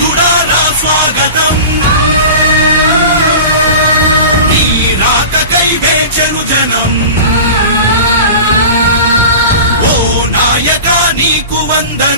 యోధుడారా స్వాగతం. ఈ రాకకై వేచెను జనం. ఓ నాయక నీకు వందన.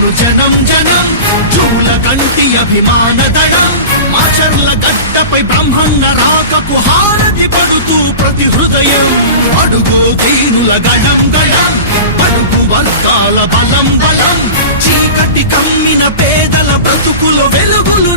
నేను జనం జనం చూల కంటి అభిమాన దళం. మాచర్ల గడ్డపై బ్రహ్మన్న రాకకు హారతి పడుతూ ప్రతి హృదయం అడుగు తీరుల గణం గణం అడుగు వర్గాల బలం బలం. చీకటి కమ్మిన పేదల బ్రతుకుల వెలుగులు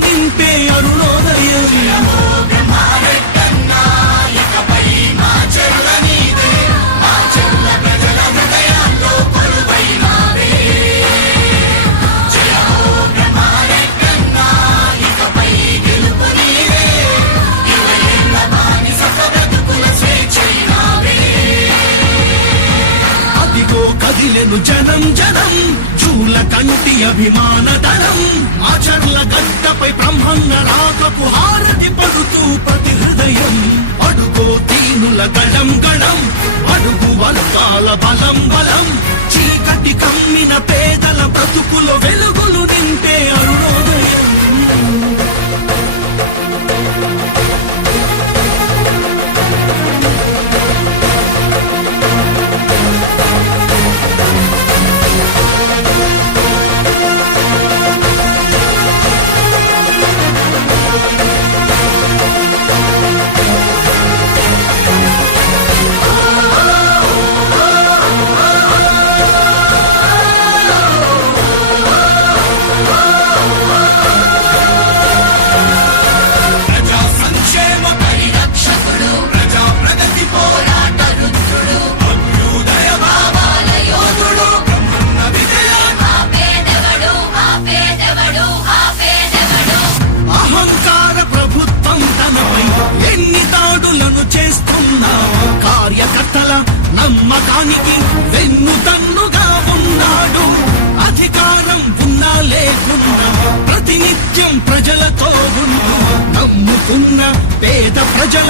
కదిలెను జనం జనం చూల కంటి అభిమాన దళం గడ్డపై బ్రహ్మన్న రాకపు హారతి పడుతూ ప్రతి హృదయం అడుగో దీనుల గళం గళం అడుగు వర్గాల బలం బలం. చీకటి కమ్మిన పేదల బ్రతుకుల వెలుగులు నింపే దానికి వెన్ను తన్నుగా ఉన్నాడు. అధికారం ఉన్నా లేకున్నా ప్రతినిత్యం ప్రజలతో ఉంటూ నమ్ముకున్న పేద ప్రజల